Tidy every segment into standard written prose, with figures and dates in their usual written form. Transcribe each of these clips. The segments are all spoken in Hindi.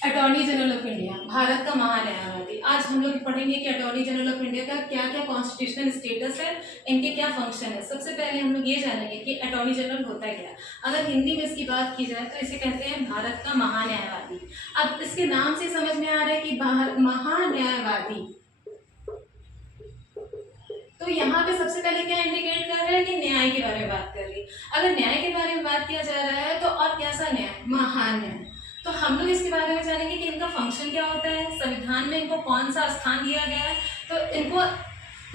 Attorney general of India, Bharat का महान्यायवादी। आज हम लोग पढ़ेंगे कि अटॉर्नी जनरल ऑफ इंडिया का क्या क्या कॉन्स्टिट्यूशनल स्टेटस है, इनके क्या फंक्शन है। सबसे पहले हम लोग ये जानेंगे कि अटॉर्नी जनरल होता है क्या। अगर हिंदी में इसकी बात की जाए तो इसे कहते हैं भारत का महान्यायवादी। अब इसके नाम से समझ में आ रहा है कि महान्यायवादी, तो यहाँ पे सबसे पहले क्या इंडिकेट कर रहा है कि न्याय के बारे में बात कर रही है। अगर न्याय के बारे में बात किया जा रहा है तो और कैसा न्याय, महान न्याय। तो हम लोग इसके बारे में जानेंगे कि इनका फंक्शन क्या होता है, संविधान में इनको कौन सा स्थान दिया गया है। तो इनको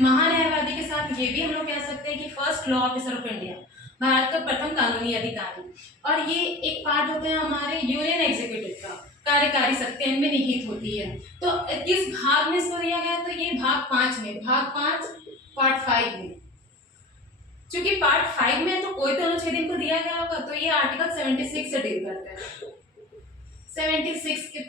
महान्यायवादी के साथ ये भी हम लोग कह सकते हैं कि first law officer of India, Bharat का प्रथम कानूनी अधिकारी। और ये एक पार्ट होता है हमारे यूनियन एग्जीक्यूटिव का, कार्यकारी शक्ति इनमें निहित होती है। तो किस भाग में इसको दिया गया, तो ये भाग 5 में, भाग 5 पार्ट 5 में। क्योंकि पार्ट 5 में तो कोई तो अनुच्छेद इनको दिया गया होगा, तो ये आर्टिकल 76 से डील करता है। 76 के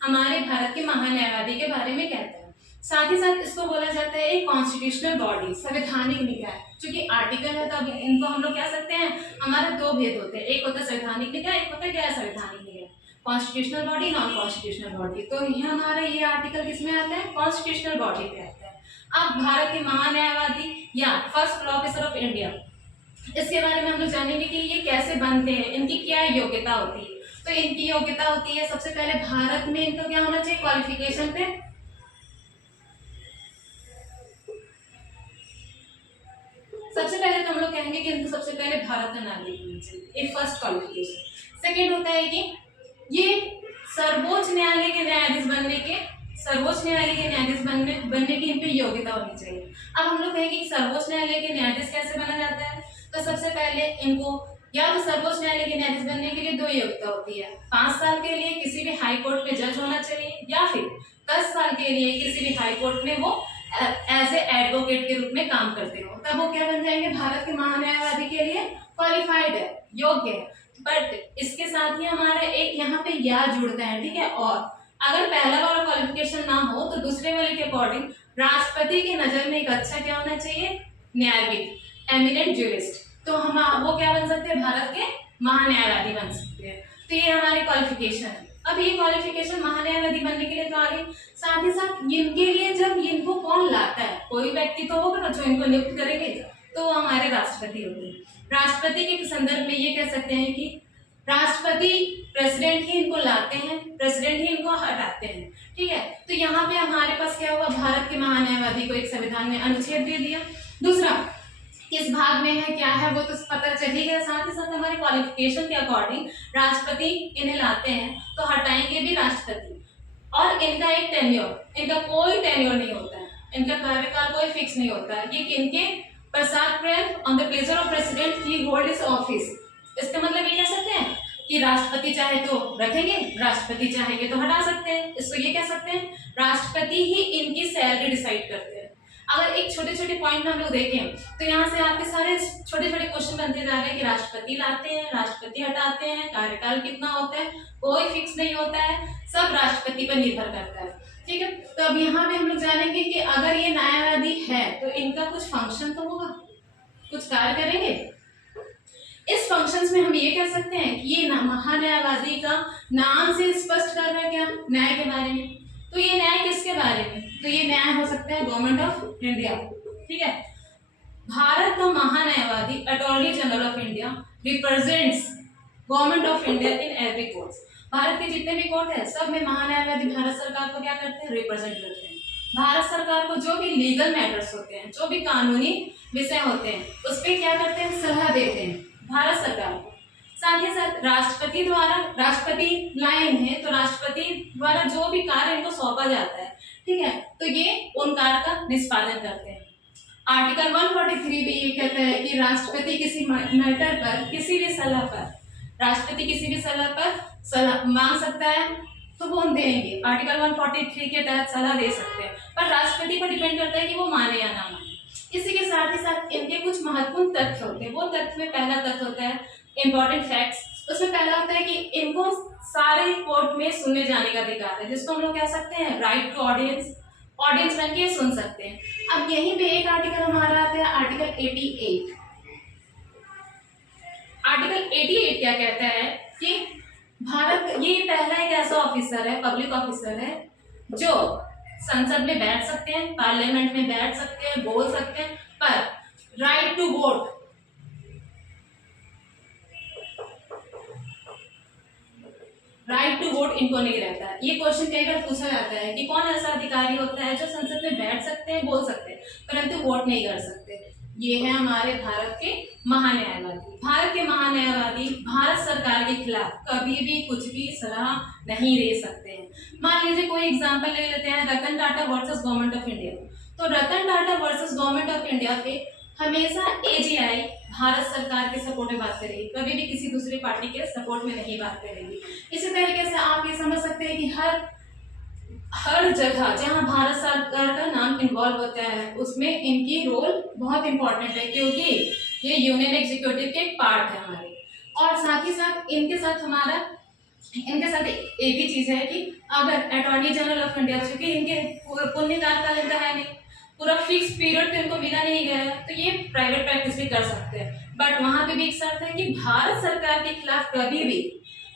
हमारे भारत के महान्यायवादी के बारे में कहता है। साथ ही साथ इसको बोला जाता है एक कॉन्स्टिट्यूशनल बॉडी, संवैधानिक निकाय। क्योंकि आर्टिकल है तो अब इनको हम लोग कह सकते हैं, हमारे दो भेद होते हैं, एक होता है संवैधानिक निकाय, एक होता है गैर संवैधानिक निकाय। Constitutional body, non constitutional body. तो ये हमारा ये आर्टिकल किसमें आता है, कॉन्स्टिट्यूशनल बॉडी पे आता है। अब भारत के महान्यायवादी या first law officer of India, इसके बारे में हम लोग जानेंगे कि ये कैसे बनते हैं, इनकी क्या योग्यता होती है। तो इनकी योग्यता होती है, सबसे पहले भारत में इनको क्या होना चाहिए, क्वालिफिकेशन पे सबसे पहले तो हम लोग कहेंगे कि इनको सबसे पहले भारत का नागरिक होना चाहिए, एक फर्स्ट क्वालिफिकेशन। सेकेंड होता है कि ये सर्वोच्च न्यायालय के न्यायाधीश बनने के, सर्वोच्च न्यायालय के न्यायाधीश बनने की इन पे योग्यता होनी चाहिए। अब हम लोग कहेंगे कि सर्वोच्च न्यायालय के न्यायाधीश कैसे बना जाता है। तो सबसे पहले इनको या तो सर्वोच्च न्यायालय के न्यायाधीश बनने के लिए 2 योग्यता होती है, 5 साल के लिए किसी भी हाई कोर्ट में जज होना चाहिए, या फिर 10 साल के लिए किसी भी हाई कोर्ट में वो एज ए एडवोकेट के रूप में काम करते हो। तब वो क्या बन जाएंगे, भारत के महान्यायवादी के लिए क्वालिफाइड है, योग्य है। बट इसके साथ ही हमारा एक यहाँ पे या जुड़ता है, ठीक है। और अगर पहला वाला क्वालिफिकेशन ना हो तो दूसरे वाले के अकॉर्डिंग राष्ट्रपति की नजर में एक अच्छा क्या होना चाहिए, न्यायविद, एमिनेंट ज्यूरिस्ट। तो हम वो क्या बन सकते हैं, भारत के महान्यायवादी बन सकते हैं। तो ये हमारी क्वालिफिकेशन है। अब ये क्वालिफिकेशन महान्यायवादी बनने के लिए तो आ गई, साथ ही साथ इनके लिए जब इनको कौन लाता है, कोई व्यक्ति तो होगा जो इनको नियुक्त करेंगे, तो वो हमारे राष्ट्रपति होते हैं। राष्ट्रपति के संदर्भ में ये कह सकते हैं कि राष्ट्रपति, प्रेसिडेंट ही इनको लाते हैं, प्रेसिडेंट ही इनको हटाते हैं, ठीक है। तो यहाँ पे हमारे पास क्या हुआ, भारत के महान्यायवादी को एक संविधान में अनुच्छेद दे दिया। दूसरा किस भाग में है, क्या है, वो तो पता चल ही गया। साथ ही साथ हमारे क्वालिफिकेशन के अकॉर्डिंग राष्ट्रपति इन्हें लाते हैं, तो हटाएंगे भी राष्ट्रपति। और इनका एक टेन्योर, इनका कोई टेन्योर नहीं होता है, इनका कार्यकाल कोई फिक्स नहीं होता है। ये किनके प्रसाद प्रेम on the pleasure of president he hold his office. इसका मतलब ये कह सकते हैं कि राष्ट्रपति चाहे तो रखेंगे, राष्ट्रपति चाहेंगे तो हटा सकते हैं। इसको ये कह सकते हैं राष्ट्रपति ही इनकी सैलरी डिसाइड करते हैं। अगर एक छोटे छोटे पॉइंट में हम लोग देखें तो यहाँ से आपके सारे छोटे छोटे क्वेश्चन बनते जा रहे हैं कि राष्ट्रपति लाते हैं, राष्ट्रपति हटाते हैं, कार्यकाल कितना होता है, कोई फिक्स नहीं होता है, सब राष्ट्रपति पर निर्भर करता है, ठीक है। तो अब यहाँ पे हम लोग जानेंगे कि अगर ये न्यायवादी है तो इनका कुछ फंक्शन तो होगा, कुछ कार्य करेंगे। इस फंक्शंस में हम ये कह सकते हैं कि ये महान्यायवादी का नाम से स्पष्ट कर रहा है क्या, न्याय के बारे में। तो ये न्याय किसके बारे में, तो ये न्याय हो सकता है गवर्नमेंट ऑफ इंडिया, ठीक है। भारत का महान्यायवादी attorney general of India represents government of India in every court. Bharat के जितने भी कोर्ट है सब में महान्यायवादी भारत सरकार को क्या करते हैं, रिप्रेजेंट करते हैं। भारत सरकार को जो भी लीगल मैटर्स होते हैं, जो भी कानूनी विषय होते हैं, उस पर क्या करते हैं, सलाह देते हैं भारत सरकार को। साथ ही साथ राष्ट्रपति द्वारा, राष्ट्रपति लाइन है तो राष्ट्रपति द्वारा जो भी कार्य इनको सौंपा जाता है, ठीक है, तो ये उन कार्य का निष्पादन करते हैं। आर्टिकल 143 भी ये कहता है कि राष्ट्रपति किसी मैटर पर, किसी भी सलाह पर, राष्ट्रपति किसी भी सलाह पर सलाह मांग सकता है तो वो देंगे। आर्टिकल 143 के तहत सलाह दे सकते हैं, पर राष्ट्रपति पर डिपेंड करता है कि वो माने या ना माने। इसी के साथ ही साथ इनके कुछ महत्वपूर्ण तथ्य होते हैं। वो तथ्य में पहला तथ्य होता है इंपॉर्टेंट फैक्ट्स। उसमें पहला होता है कि इनको सारे कोर्ट में सुनने जाने का अधिकार है, जिसको हम लोग कह सकते हैं राइट टू ऑडियंस, ऑडियंस बन के सुन सकते हैं। अब यहीं पे एक आर्टिकल हमारा आता है, आर्टिकल 88। आर्टिकल 88 क्या कहता है कि भारत ये पहला एक ऐसा ऑफिसर है, पब्लिक ऑफिसर है, जो संसद में बैठ सकते हैं, पार्लियामेंट में बैठ सकते हैं, बोल सकते हैं, पर right to vote, right to vote इनको नहीं रहता है। ये क्वेश्चन कई बार पूछा जाता है कि कौन ऐसा अधिकारी होता है जो संसद में बैठ सकते हैं, बोल सकते हैं, परंतु वोट नहीं कर सकते। ये है हमारे भारत के महान्यायवादी। भारत के महान्यायवादी भारत सरकार के खिलाफ कभी भी कुछ भी सलाह नहीं दे सकते हैं। मान लीजिए कोई एग्जांपल ले लेते हैं, Ratan Tata versus government of India. तो Ratan Tata versus government of India पे हमेशा एजीआई भारत सरकार के सपोर्ट में बात करेगी, कभी भी किसी दूसरी पार्टी के सपोर्ट में नहीं बात करेगी। इसी तरीके से आप ये समझ सकते हैं कि हर जगह जहां भारत सरकार का नाम इन्वॉल्व होता है उसमें इनकी रोल बहुत इंपॉर्टेंट है, क्योंकि ये यूनियन एग्जीक्यूटिव के एक पार्ट है हमारे। और साथ ही साथ इनके साथ एक ही चीज है कि अगर अटॉर्नी जनरल ऑफ इंडिया, चूंकि इनके पुण्यकाल का इनका है नहीं, पूरा फिक्स पीरियड तो इनको मिला नहीं गया है, तो ये प्राइवेट प्रैक्टिस भी कर सकते हैं। बट वहां पे भी एक शर्त है कि भारत सरकार के खिलाफ कभी भी,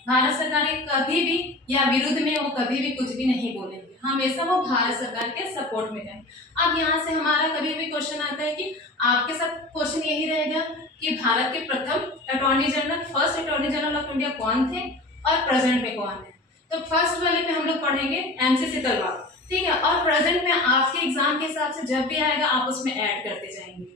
भारत सरकार के कभी भी या विरुद्ध में वो कभी भी कुछ भी नहीं बोलेंगे, हमेशा वो भारत सरकार के सपोर्ट में है। अब यहाँ से हमारा कभी भी क्वेश्चन आता है कि आपके साथ क्वेश्चन यही रहेगा कि भारत के प्रथम attorney general, first attorney general of India कौन थे और प्रेजेंट में कौन है। तो फर्स्ट वाले पे हम लोग पढ़ेंगे एमसी तलवार, ठीक है, और प्रेजेंट में आपके एग्जाम के हिसाब से जब भी आएगा आप उसमें ऐड करते जाएंगे।